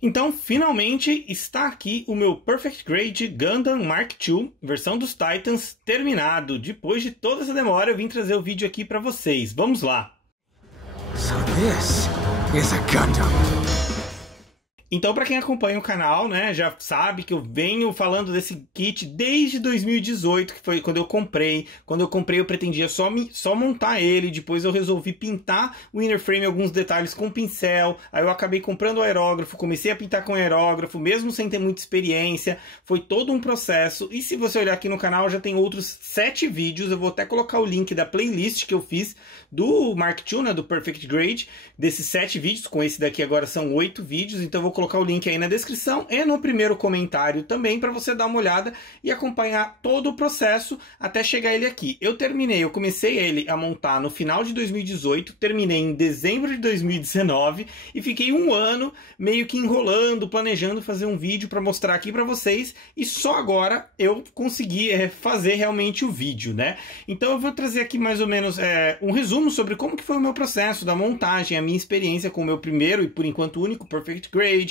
Então, finalmente está aqui o meu Perfect Grade Gundam Mark II, versão dos Titans, terminado. Depois de toda essa demora, eu vim trazer o vídeo aqui para vocês. Vamos lá! So this is a Gundam. Então, para quem acompanha o canal, né, já sabe que eu venho falando desse kit desde 2018, que foi quando eu comprei. Quando eu comprei, eu pretendia só montar ele, depois eu resolvi pintar o inner frame, alguns detalhes com pincel. Aí eu acabei comprando o aerógrafo, comecei a pintar com aerógrafo, mesmo sem ter muita experiência. Foi todo um processo. E se você olhar aqui no canal, já tem outros 7 vídeos. Eu vou até colocar o link da playlist que eu fiz do Mark II, né, do Perfect Grade, desses 7 vídeos. Com esse daqui agora são 8 vídeos, então eu vou colocar o link aí na descrição e no primeiro comentário também, para você dar uma olhada e acompanhar todo o processo até chegar ele aqui. Eu comecei ele a montar no final de 2018, terminei em dezembro de 2019 e fiquei um ano meio que enrolando, planejando fazer um vídeo para mostrar aqui para vocês, e só agora eu consegui fazer realmente o vídeo, né? Então eu vou trazer aqui mais ou menos um resumo sobre como que foi o meu processo da montagem, a minha experiência com o meu primeiro e por enquanto único Perfect Grade,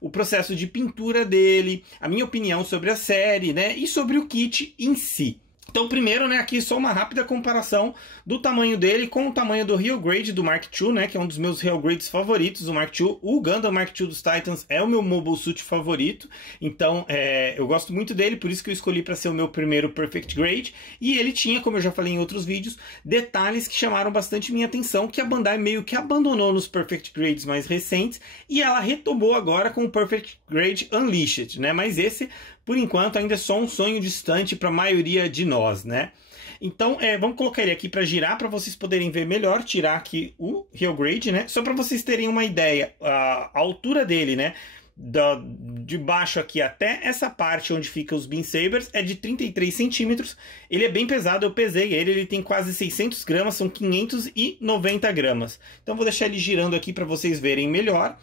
o processo de pintura dele, a minha opinião sobre a série, né, e sobre o kit em si. Então, primeiro, né, aqui só uma rápida comparação do tamanho dele com o tamanho do Real Grade do Mark II, né, que é um dos meus Real Grades favoritos do Mark II. O Gundam Mark II dos Titans é o meu Mobile Suit favorito, então eu gosto muito dele, por isso que eu escolhi para ser o meu primeiro Perfect Grade. E ele tinha, como eu já falei em outros vídeos, detalhes que chamaram bastante minha atenção, que a Bandai meio que abandonou nos Perfect Grades mais recentes, e ela retomou agora com o Perfect Grade Unleashed, né, mas esse, por enquanto, ainda é só um sonho distante para a maioria de nós, né? Então, vamos colocar ele aqui para girar, para vocês poderem ver melhor, tirar aqui o Real Grade, né? Só para vocês terem uma ideia, a altura dele, né? De baixo aqui até essa parte onde fica os Beam Sabers é de 33 centímetros. Ele é bem pesado, eu pesei ele tem quase 600 gramas, são 590 gramas. Então, vou deixar ele girando aqui para vocês verem melhor.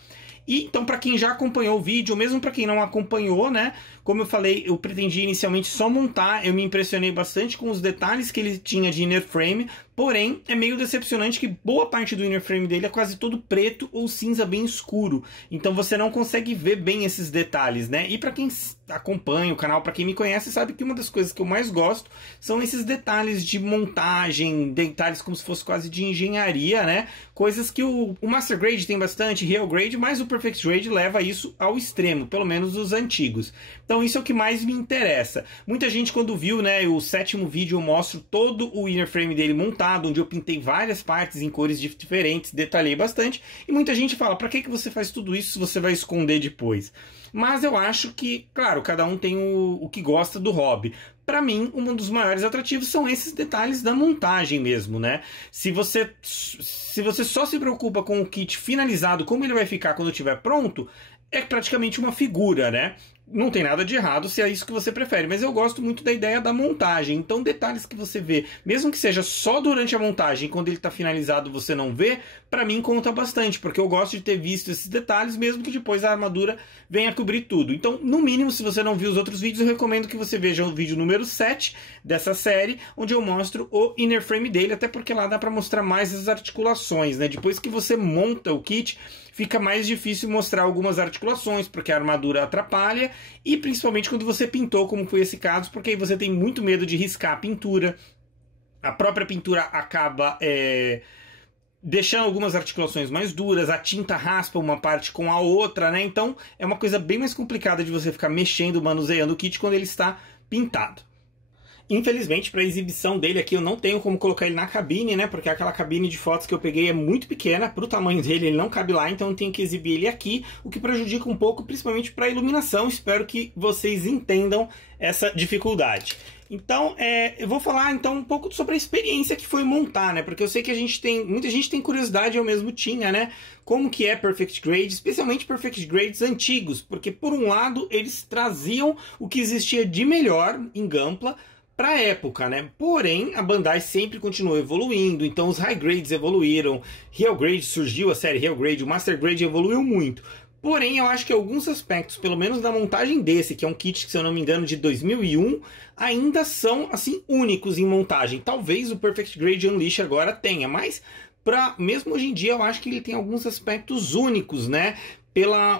E então, para quem já acompanhou o vídeo, ou mesmo para quem não acompanhou, né? Como eu falei, eu pretendia inicialmente só montar, eu me impressionei bastante com os detalhes que ele tinha de inner frame, porém é meio decepcionante que boa parte do inner frame dele é quase todo preto ou cinza bem escuro, então você não consegue ver bem esses detalhes, né? E para quem acompanha o canal, para quem me conhece, sabe que uma das coisas que eu mais gosto são esses detalhes de montagem, detalhes como se fosse quase de engenharia, né? Coisas que o Master Grade tem bastante, Real Grade, mas o Perfect Grade leva isso ao extremo, pelo menos os antigos. Então isso é o que mais me interessa. Muita gente, quando viu, né, o 7º vídeo, eu mostro todo o inner frame dele montado, onde eu pintei várias partes em cores diferentes, detalhei bastante, e muita gente fala, pra que você faz tudo isso se você vai esconder depois? Mas eu acho que, claro, cada um tem o que gosta do hobby. Para mim, um dos maiores atrativos são esses detalhes da montagem mesmo, né? Se você só se preocupa com o kit finalizado, como ele vai ficar quando estiver pronto, é praticamente uma figura, né? Não tem nada de errado se é isso que você prefere, mas eu gosto muito da ideia da montagem. Então, detalhes que você vê, mesmo que seja só durante a montagem, quando ele está finalizado você não vê, para mim conta bastante, porque eu gosto de ter visto esses detalhes, mesmo que depois a armadura venha cobrir tudo. Então, no mínimo, se você não viu os outros vídeos, eu recomendo que você veja o vídeo número 7 dessa série, onde eu mostro o inner frame dele, até porque lá dá para mostrar mais as articulações, né? Depois que você monta o kit, fica mais difícil mostrar algumas articulações, porque a armadura atrapalha, e principalmente quando você pintou, como foi esse caso, porque aí você tem muito medo de riscar a pintura. A própria pintura acaba deixando algumas articulações mais duras, a tinta raspa uma parte com a outra, né? Então é uma coisa bem mais complicada de você ficar mexendo, manuseando o kit quando ele está pintado. Infelizmente, para a exibição dele aqui, eu não tenho como colocar ele na cabine, né? Porque aquela cabine de fotos que eu peguei é muito pequena, para o tamanho dele, ele não cabe lá, então eu tenho que exibir ele aqui, o que prejudica um pouco, principalmente para a iluminação. Espero que vocês entendam essa dificuldade. Então, eu vou falar então um pouco sobre a experiência que foi montar, né? Porque eu sei que muita gente tem curiosidade, eu mesmo tinha, né? Como que é Perfect Grade, especialmente Perfect Grades antigos, porque por um lado eles traziam o que existia de melhor em Gunpla para a época, né? Porém, a Bandai sempre continuou evoluindo, então os High Grades evoluíram, Real Grade surgiu, a série Real Grade, o Master Grade evoluiu muito. Porém, eu acho que alguns aspectos, pelo menos da montagem desse, que é um kit, se eu não me engano, de 2001, ainda são, assim, únicos em montagem. Talvez o Perfect Grade Unleashed agora tenha, mas mesmo hoje em dia eu acho que ele tem alguns aspectos únicos, né? pela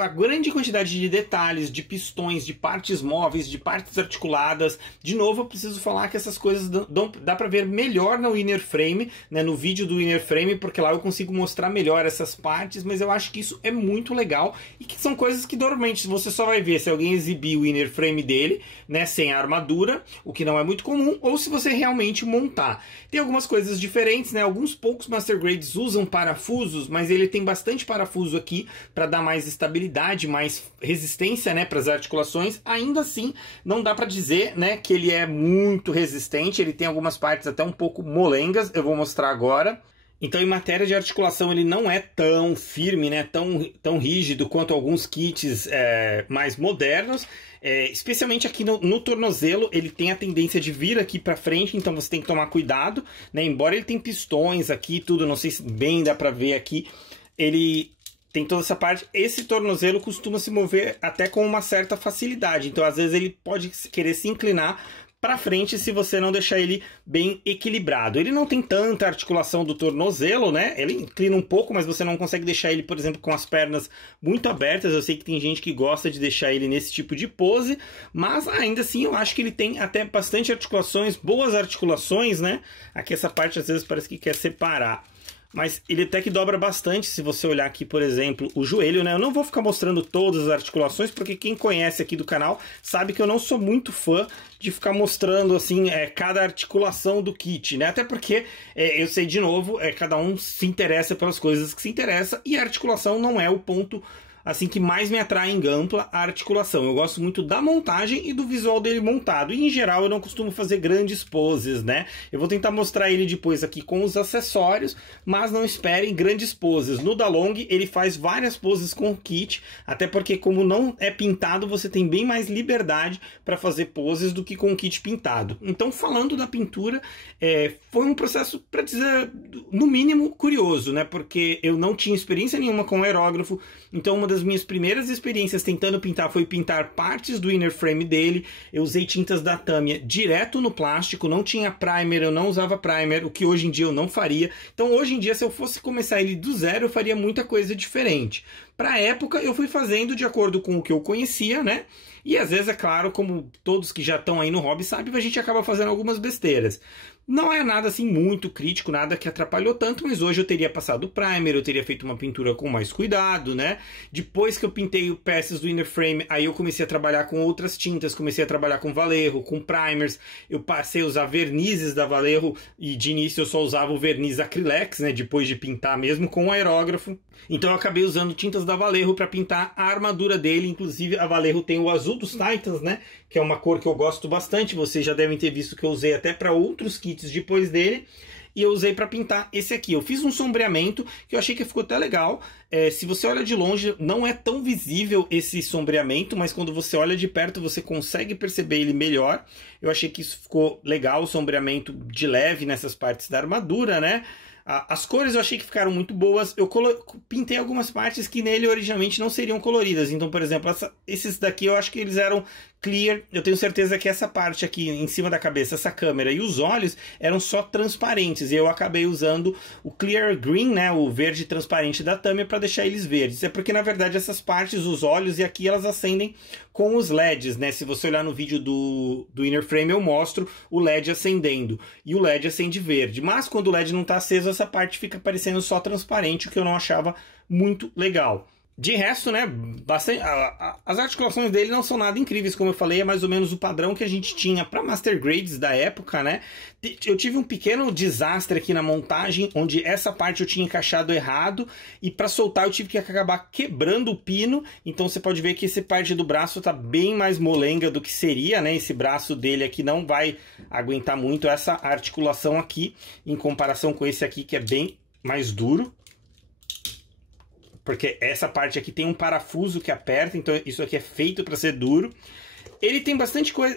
a grande quantidade de detalhes, de pistões, de partes móveis, de partes articuladas. De novo, eu preciso falar que essas coisas dá para ver melhor no Inner Frame, né, no vídeo do Inner Frame, porque lá eu consigo mostrar melhor essas partes, mas eu acho que isso é muito legal e que são coisas que normalmente você só vai ver se alguém exibir o Inner Frame dele, né, sem a armadura, o que não é muito comum, ou se você realmente montar. Tem algumas coisas diferentes, né, alguns poucos Master Grades usam parafusos, mas ele tem bastante parafuso aqui para dar mais estabilidade, mais resistência, né, para as articulações. Ainda assim, não dá para dizer, né, que ele é muito resistente. Ele tem algumas partes até um pouco molengas, eu vou mostrar agora. Então, em matéria de articulação, ele não é tão firme, né, tão rígido quanto alguns kits mais modernos. Especialmente aqui no tornozelo, ele tem a tendência de vir aqui para frente, então você tem que tomar cuidado, né? Embora ele tenha pistões aqui e tudo, não sei se bem dá para ver aqui, ele tem toda essa parte. Esse tornozelo costuma se mover até com uma certa facilidade, então às vezes ele pode querer se inclinar para frente se você não deixar ele bem equilibrado. Ele não tem tanta articulação do tornozelo, né? Ele inclina um pouco, mas você não consegue deixar ele, por exemplo, com as pernas muito abertas. Eu sei que tem gente que gosta de deixar ele nesse tipo de pose, mas ainda assim eu acho que ele tem até bastante articulações, boas articulações, né? Aqui essa parte às vezes parece que quer separar. Mas ele até que dobra bastante se você olhar aqui, por exemplo, o joelho, né? Eu não vou ficar mostrando todas as articulações, porque quem conhece aqui do canal sabe que eu não sou muito fã de ficar mostrando, assim, cada articulação do kit, né? Até porque, eu sei, de novo, cada um se interessa pelas coisas que se interessa, e a articulação não é o ponto assim que mais me atrai em Gunpla, a articulação. Eu gosto muito da montagem e do visual dele montado. E em geral eu não costumo fazer grandes poses, né? Eu vou tentar mostrar ele depois aqui com os acessórios, mas não esperem grandes poses. No Dalong ele faz várias poses com o kit, até porque como não é pintado, você tem bem mais liberdade para fazer poses do que com o kit pintado. Então, falando da pintura, foi um processo, para dizer, no mínimo, curioso, né? Porque eu não tinha experiência nenhuma com aerógrafo, então uma das minhas primeiras experiências tentando pintar foi pintar partes do inner frame dele. Eu usei tintas da Tamiya direto no plástico, não tinha primer, eu não usava primer, o que hoje em dia eu não faria. Então hoje em dia, se eu fosse começar ele do zero, eu faria muita coisa diferente. Para a época, eu fui fazendo de acordo com o que eu conhecia, né? E às vezes, é claro, como todos que já estão aí no hobby sabem, a gente acaba fazendo algumas besteiras. Não é nada assim muito crítico, nada que atrapalhou tanto, mas hoje eu teria passado o primer, eu teria feito uma pintura com mais cuidado, né? Depois que eu pintei peças do inner frame, aí eu comecei a trabalhar com outras tintas, comecei a trabalhar com Vallejo, com primers, eu passei a usar vernizes da Vallejo, e de início eu só usava o verniz Acrylex, né? Depois de pintar mesmo com o aerógrafo. Então eu acabei usando tintas da Vallejo para pintar a armadura dele, inclusive a Vallejo tem o azul dos Titans, né? Que é uma cor que eu gosto bastante, vocês já devem ter visto que eu usei até para outros kits depois dele, e eu usei para pintar esse aqui. Eu fiz um sombreamento que eu achei que ficou até legal. Se você olha de longe, não é tão visível esse sombreamento, mas quando você olha de perto, você consegue perceber ele melhor. Eu achei que isso ficou legal, o sombreamento de leve nessas partes da armadura, né? As cores eu achei que ficaram muito boas. Eu pintei algumas partes que nele originalmente não seriam coloridas. Então, por exemplo, esses daqui eu acho que eles eram clear. Eu tenho certeza que essa parte aqui em cima da cabeça, essa câmera e os olhos eram só transparentes. E eu acabei usando o clear green, né, o verde transparente da Tamiya, para deixar eles verdes. É porque na verdade essas partes, os olhos e aqui, elas acendem com os LEDs, né? Se você olhar no vídeo do inner frame, eu mostro o LED acendendo. E o LED acende verde. Mas quando o LED não está aceso, essa parte fica parecendo só transparente, o que eu não achava muito legal. De resto, né, as articulações dele não são nada incríveis, como eu falei, é mais ou menos o padrão que a gente tinha para Master Grades da época, né? Eu tive um pequeno desastre aqui na montagem, onde essa parte eu tinha encaixado errado, e para soltar eu tive que acabar quebrando o pino, então você pode ver que essa parte do braço tá bem mais molenga do que seria, né? Esse braço dele aqui não vai aguentar muito essa articulação aqui, em comparação com esse aqui que é bem mais duro. Porque essa parte aqui tem um parafuso que aperta, então isso aqui é feito para ser duro. Ele tem bastante coisa,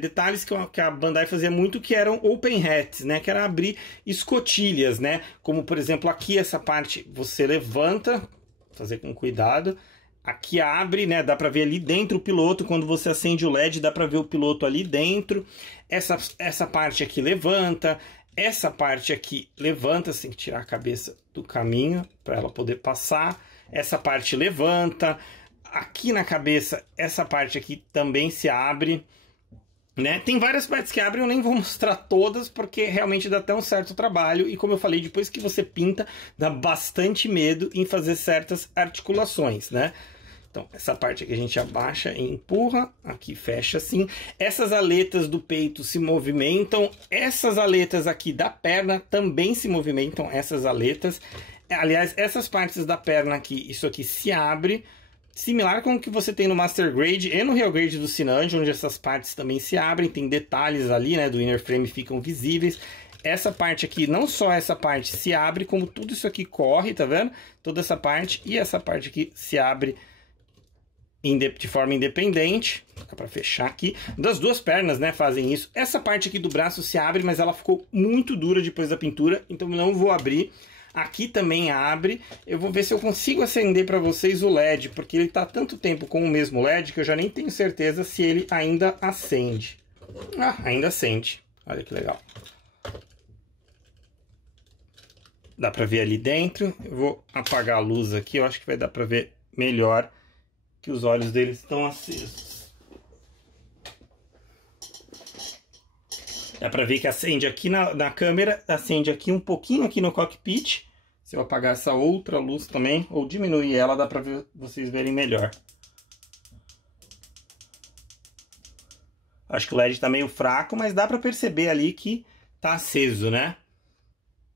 detalhes que a Bandai fazia muito, que eram open hats, né? Que era abrir escotilhas, né? Como por exemplo aqui essa parte você levanta, fazer com cuidado. Aqui abre, né? Dá para ver ali dentro o piloto. Quando você acende o LED, dá para ver o piloto ali dentro. Essa parte aqui levanta. Essa parte aqui levanta, você tem que tirar a cabeça do caminho para ela poder passar. essa parte levanta. Aqui na cabeça, essa parte aqui também se abre, né? Tem várias partes que abrem, eu nem vou mostrar todas, porque realmente dá até um certo trabalho. E como eu falei, depois que você pinta, dá bastante medo em fazer certas articulações, né? Então, essa parte aqui a gente abaixa e empurra, aqui fecha assim. Essas aletas do peito se movimentam, essas aletas aqui da perna também se movimentam, essas aletas. Aliás, essas partes da perna aqui, isso aqui se abre, similar com o que você tem no Master Grade e no Real Grade do Sinanjo, onde essas partes também se abrem, tem detalhes ali, né, do inner frame ficam visíveis. Essa parte aqui, não só essa parte se abre, como tudo isso aqui corre, tá vendo? Toda essa parte e essa parte aqui se abre de forma independente. Dá pra fechar aqui. Das duas pernas, né, fazem isso. Essa parte aqui do braço se abre, mas ela ficou muito dura depois da pintura, então não vou abrir. Aqui também abre. Eu vou ver se eu consigo acender para vocês o LED, porque ele tá há tanto tempo com o mesmo LED que eu já nem tenho certeza se ele ainda acende. Ah, ainda acende. Olha que legal. Dá para ver ali dentro. Eu vou apagar a luz aqui, eu acho que vai dar para ver melhor que os olhos deles estão acesos. Dá pra ver que acende aqui na câmera, acende aqui um pouquinho aqui no cockpit. Se eu apagar essa outra luz também, ou diminuir ela, dá pra ver, vocês verem melhor. Acho que o LED tá meio fraco, mas dá pra perceber ali que tá aceso, né?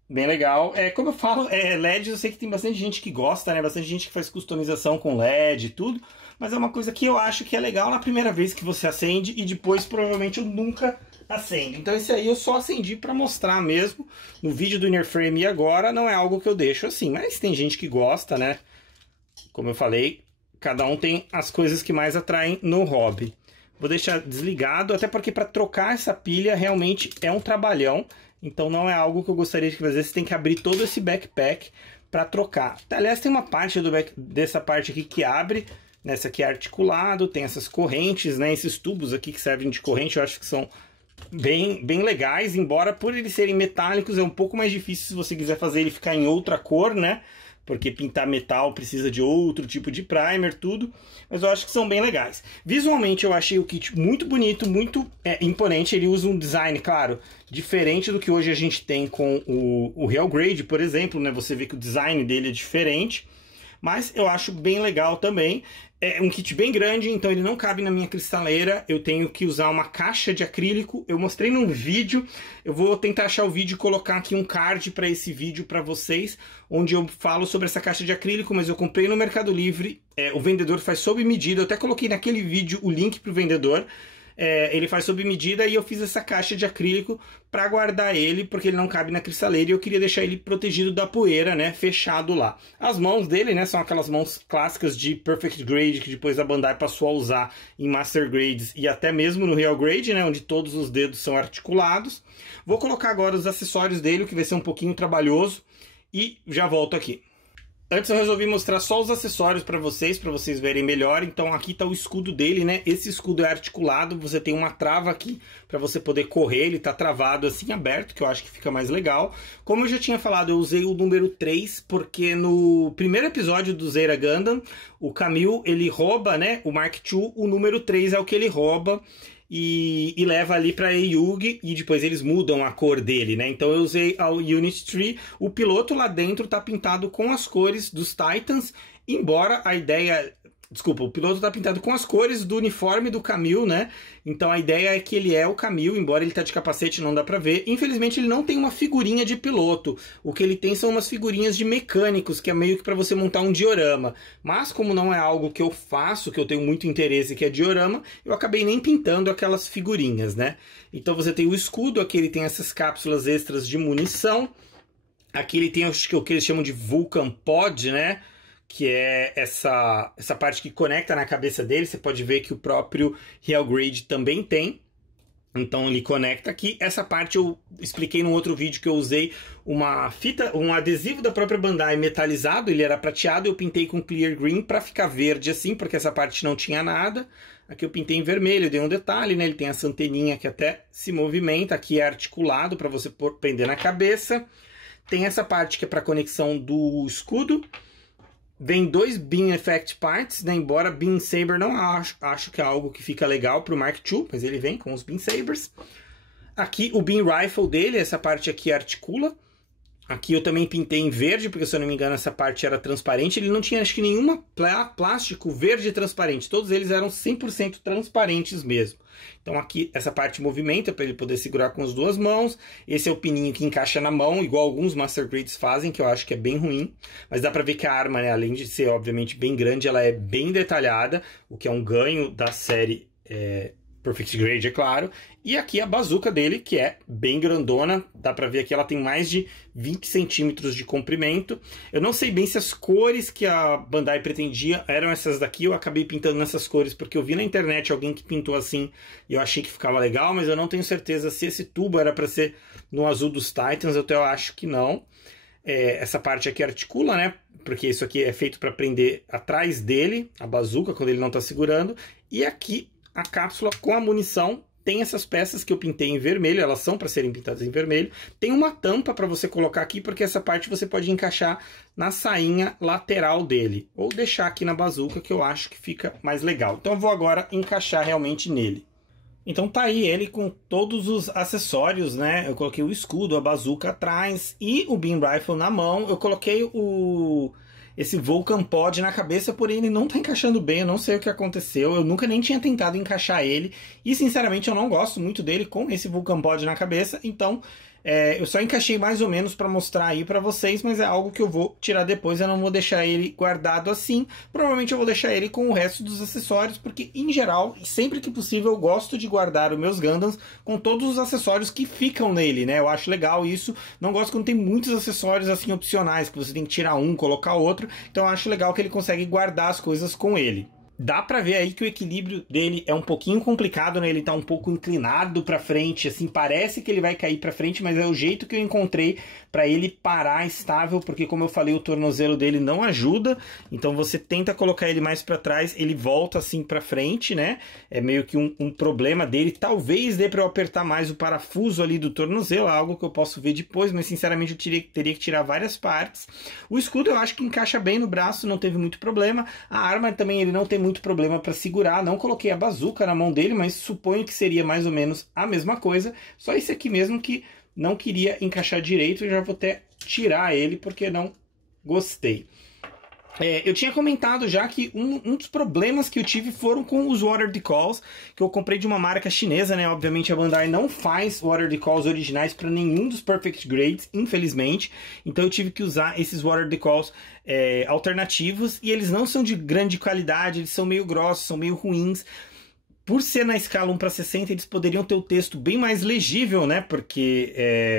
Bem legal. Como eu falo, LED eu sei que tem bastante gente que gosta, né? Bastante gente que faz customização com LED e tudo. Mas é uma coisa que eu acho que é legal na primeira vez que você acende e depois provavelmente eu nunca acendo. Então esse aí eu só acendi para mostrar mesmo. No vídeo do Inner Frame e agora não é algo que eu deixo assim. Mas tem gente que gosta, né? Como eu falei, cada um tem as coisas que mais atraem no hobby. Vou deixar desligado, até porque para trocar essa pilha realmente é um trabalhão. Então não é algo que eu gostaria de fazer. Você tem que abrir todo esse backpack para trocar. Aliás, tem uma parte dessa parte aqui que abre. Nessa aqui é articulado, tem essas correntes, né? Esses tubos aqui que servem de corrente, eu acho que são bem legais. Embora por eles serem metálicos é um pouco mais difícil se você quiser fazer ele ficar em outra cor, né? Porque pintar metal precisa de outro tipo de primer, tudo. Mas eu acho que são bem legais. Visualmente eu achei o kit muito bonito, muito imponente. Ele usa um design, claro, diferente do que hoje a gente tem com o Real Grade, por exemplo, né? Você vê que o design dele é diferente. Mas eu acho bem legal também. É um kit bem grande, então ele não cabe na minha cristaleira. Eu tenho que usar uma caixa de acrílico. Eu mostrei num vídeo. Eu vou tentar achar o vídeo e colocar aqui um card para esse vídeo para vocês, onde eu falo sobre essa caixa de acrílico, mas eu comprei no Mercado Livre. O vendedor faz sob medida. Eu até coloquei naquele vídeo o link para o vendedor. Ele faz sob medida e eu fiz essa caixa de acrílico para guardar ele, porque ele não cabe na cristaleira e eu queria deixar ele protegido da poeira, né, fechado lá. As mãos dele, né, são aquelas mãos clássicas de Perfect Grade que depois a Bandai passou a usar em Master Grades e até mesmo no Real Grade, né, onde todos os dedos são articulados. Vou colocar agora os acessórios dele, que vai ser um pouquinho trabalhoso, e já volto aqui. Antes eu resolvi mostrar só os acessórios para vocês verem melhor. Então aqui está o escudo dele, né? Esse escudo é articulado, você tem uma trava aqui para você poder correr. Ele está travado assim, aberto, que eu acho que fica mais legal. Como eu já tinha falado, eu usei o número 3, porque no primeiro episódio do Zera Gundam, o Camille, ele rouba, né? O Mark II, o número 3 é o que ele rouba. E leva ali para Eiyug e depois eles mudam a cor dele, né? Então eu usei a Unit 3. O piloto lá dentro tá pintado com as cores dos Titans, embora a ideia... Desculpa, o piloto tá pintado com as cores do uniforme do Camille, né? Então a ideia é que ele é o Camille, embora ele tá de capacete não dá pra ver. Infelizmente ele não tem uma figurinha de piloto. O que ele tem são umas figurinhas de mecânicos, que é meio que pra você montar um diorama. Mas como não é algo que eu faço, que eu tenho muito interesse, que é diorama, eu acabei nem pintando aquelas figurinhas, né? Então você tem o escudo, aqui ele tem essas cápsulas extras de munição. Aqui ele tem o que eles chamam de Vulcan Pod, né? Que é essa parte que conecta na cabeça dele. Você pode ver que o próprio Real Grade também tem. Então ele conecta aqui. Essa parte eu expliquei num outro vídeo que eu usei uma fita, um adesivo da própria Bandai metalizado. Ele era prateado, eu pintei com clear green para ficar verde assim, porque essa parte não tinha nada. Aqui eu pintei em vermelho, dei um detalhe, né? Ele tem essa anteninha que até se movimenta. Aqui é articulado para você prender na cabeça. Tem essa parte que é para conexão do escudo. Vem 2 Beam Effect Parts, né? Embora Beam Saber não acho que é algo que fica legal pro Mark II, mas ele vem com os Beam Sabers. Aqui o Beam Rifle dele, essa parte aqui articula. Aqui eu também pintei em verde, porque se eu não me engano essa parte era transparente. Ele não tinha, acho que, nenhuma plástico verde transparente. Todos eles eram 100% transparentes mesmo. Então aqui essa parte movimenta para ele poder segurar com as duas mãos. Esse é o pininho que encaixa na mão, igual alguns Master Grades fazem, que eu acho que é bem ruim. Mas dá para ver que a arma, né, além de ser obviamente bem grande, ela é bem detalhada, o que é um ganho da série Perfect Grade, é claro. E aqui a bazuca dele, que é bem grandona. Dá pra ver aqui, ela tem mais de 20 centímetros de comprimento. Eu não sei bem se as cores que a Bandai pretendia eram essas daqui. Eu acabei pintando nessas cores porque eu vi na internet alguém que pintou assim e eu achei que ficava legal, mas eu não tenho certeza se esse tubo era pra ser no azul dos Titans. Eu acho que não. Essa parte aqui articula, né? Porque isso aqui é feito para prender atrás dele, a bazuca, quando ele não tá segurando. E aqui a cápsula com a munição tem essas peças que eu pintei em vermelho, elas são para serem pintadas em vermelho. Tem uma tampa para você colocar aqui, porque essa parte você pode encaixar na sainha lateral dele. Ou deixar aqui na bazuca, que eu acho que fica mais legal. Então eu vou agora encaixar realmente nele. Então tá aí ele com todos os acessórios, né? Eu coloquei o escudo, a bazuca atrás e o Beam Rifle na mão. Eu coloquei esse Vulcan Pod na cabeça, porém ele não tá encaixando bem, eu não sei o que aconteceu, eu nunca nem tinha tentado encaixar ele, e sinceramente eu não gosto muito dele com esse Vulcan Pod na cabeça, então eu só encaixei mais ou menos para mostrar aí para vocês, mas é algo que eu vou tirar depois, eu não vou deixar ele guardado assim, provavelmente eu vou deixar ele com o resto dos acessórios, porque em geral, sempre que possível, eu gosto de guardar os meus Gundams com todos os acessórios que ficam nele, né? Eu acho legal isso, não gosto quando tem muitos acessórios assim opcionais, que você tem que tirar um, colocar outro, então eu acho legal que ele consegue guardar as coisas com ele. Dá pra ver aí que o equilíbrio dele é um pouquinho complicado, né? Ele tá um pouco inclinado pra frente, assim, parece que ele vai cair pra frente, mas é o jeito que eu encontrei pra ele parar estável, porque como eu falei, o tornozelo dele não ajuda, então você tenta colocar ele mais pra trás, ele volta assim pra frente, né? É meio que um problema dele, talvez dê pra eu apertar mais o parafuso ali do tornozelo, algo que eu posso ver depois, mas sinceramente eu teria que tirar várias partes. O escudo eu acho que encaixa bem no braço, não teve muito problema. A arma também ele não tem muito problema para segurar, não coloquei a bazuca na mão dele, mas suponho que seria mais ou menos a mesma coisa, só esse aqui mesmo que não queria encaixar direito, eu já vou até tirar ele porque não gostei. Eu tinha comentado já que um dos problemas que eu tive foram com os Water Decals, que eu comprei de uma marca chinesa, né? Obviamente a Bandai não faz Water Decals originais para nenhum dos Perfect Grades, infelizmente. Então eu tive que usar esses Water Decals alternativos, e eles não são de grande qualidade, eles são meio grossos, são meio ruins. Por ser na escala 1:60, eles poderiam ter o texto bem mais legível, né? Porque,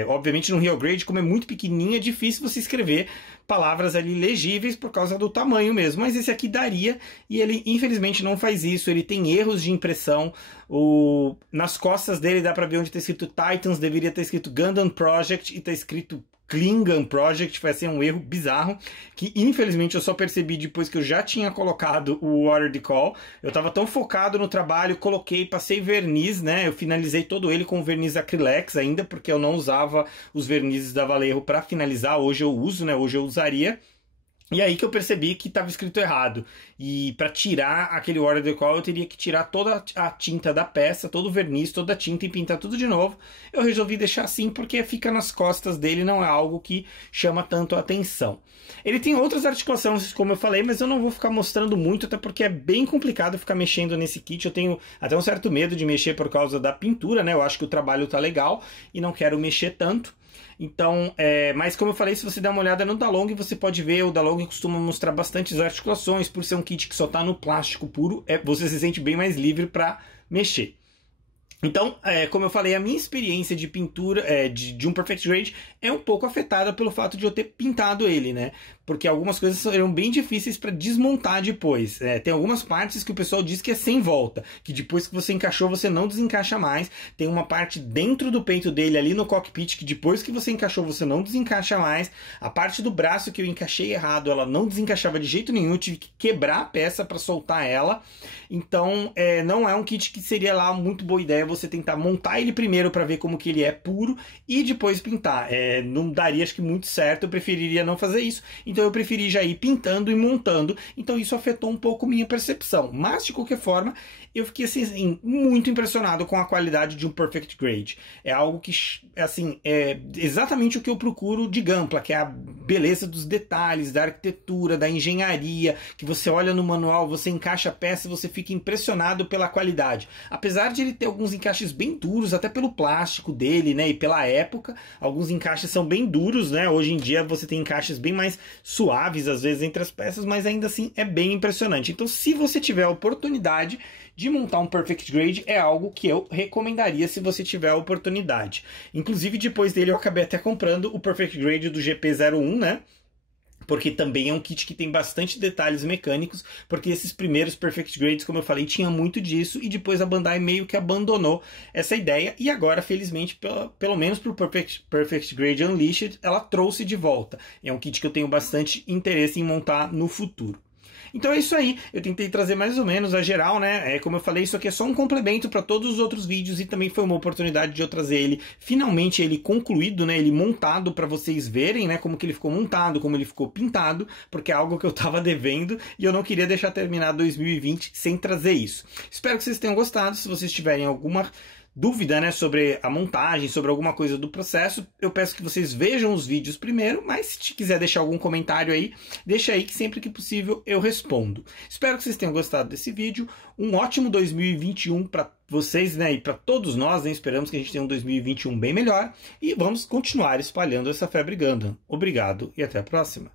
obviamente, no Real Grade, como é muito pequenininho, é difícil você escrever palavras ali legíveis por causa do tamanho mesmo. Mas esse aqui daria, e ele, infelizmente, não faz isso. Ele tem erros de impressão. Nas costas dele dá pra ver onde está escrito Titans, deveria estar escrito Gundam Project, e está escrito Klingon Project. Vai ser um erro bizarro, que infelizmente eu só percebi depois que eu já tinha colocado o Water Decal. Eu tava tão focado no trabalho, coloquei, passei verniz, né? Eu finalizei todo ele com verniz acrylex ainda, porque eu não usava os vernizes da Vallejo para finalizar. Hoje eu uso, né? Hoje eu usaria. E aí que eu percebi que estava escrito errado. E para tirar aquele Water Decal eu teria que tirar toda a tinta da peça, todo o verniz, toda a tinta e pintar tudo de novo. Eu resolvi deixar assim porque fica nas costas dele, não é algo que chama tanto a atenção. Ele tem outras articulações, como eu falei, mas eu não vou ficar mostrando muito, até porque é bem complicado ficar mexendo nesse kit. Eu tenho até um certo medo de mexer por causa da pintura, né? Eu acho que o trabalho tá legal e não quero mexer tanto. Então, mas como eu falei, se você der uma olhada no Dalong, você pode ver, o Dalong costuma mostrar bastantes articulações, por ser um kit que só está no plástico puro, você se sente bem mais livre para mexer. Então, como eu falei, a minha experiência de pintura de um Perfect Grade é um pouco afetada pelo fato de eu ter pintado ele, né? Porque algumas coisas serão bem difíceis para desmontar depois. Tem algumas partes que o pessoal diz que é sem volta, que depois que você encaixou, você não desencaixa mais. Tem uma parte dentro do peito dele, ali no cockpit, que depois que você encaixou, você não desencaixa mais. A parte do braço que eu encaixei errado, ela não desencaixava de jeito nenhum, eu tive que quebrar a peça para soltar ela. Então, não é um kit que seria lá muito boa ideia você tentar montar ele primeiro para ver como que ele é puro e depois pintar. Não daria, acho que, muito certo, eu preferiria não fazer isso. então eu preferi já ir pintando e montando, então isso afetou um pouco minha percepção, mas de qualquer forma eu fiquei assim, muito impressionado com a qualidade de um Perfect Grade. É algo que, assim, é exatamente o que eu procuro de Gunpla, que é a beleza dos detalhes, da arquitetura, da engenharia, que você olha no manual, você encaixa a peça e você fica impressionado pela qualidade. Apesar de ele ter alguns encaixes bem duros, até pelo plástico dele, né, e pela época, alguns encaixes são bem duros, né, hoje em dia você tem encaixes bem mais suaves, às vezes, entre as peças, mas ainda assim é bem impressionante. Então, se você tiver a oportunidade de montar um Perfect Grade, é algo que eu recomendaria se você tiver a oportunidade. Inclusive, depois dele eu acabei até comprando o Perfect Grade do GP01, né? Porque também é um kit que tem bastante detalhes mecânicos, porque esses primeiros Perfect Grades, como eu falei, tinha muito disso, e depois a Bandai meio que abandonou essa ideia, e agora, felizmente, pelo menos para o Perfect Grade Unleashed, ela trouxe de volta. É um kit que eu tenho bastante interesse em montar no futuro. Então é isso aí, eu tentei trazer mais ou menos a geral, né? Como eu falei, isso aqui é só um complemento para todos os outros vídeos, e também foi uma oportunidade de eu trazer ele, finalmente ele concluído, né? Ele montado para vocês verem, né? Como que ele ficou montado, como ele ficou pintado, porque é algo que eu tava devendo e eu não queria deixar terminar 2020 sem trazer isso. Espero que vocês tenham gostado. Se vocês tiverem alguma dúvida, né, sobre a montagem, sobre alguma coisa do processo, eu peço que vocês vejam os vídeos primeiro, mas se quiser deixar algum comentário aí, deixa aí que sempre que possível eu respondo. Espero que vocês tenham gostado desse vídeo, um ótimo 2021 para vocês, né, e para todos nós, né, esperamos que a gente tenha um 2021 bem melhor, e vamos continuar espalhando essa febre Gundam. Obrigado e até a próxima.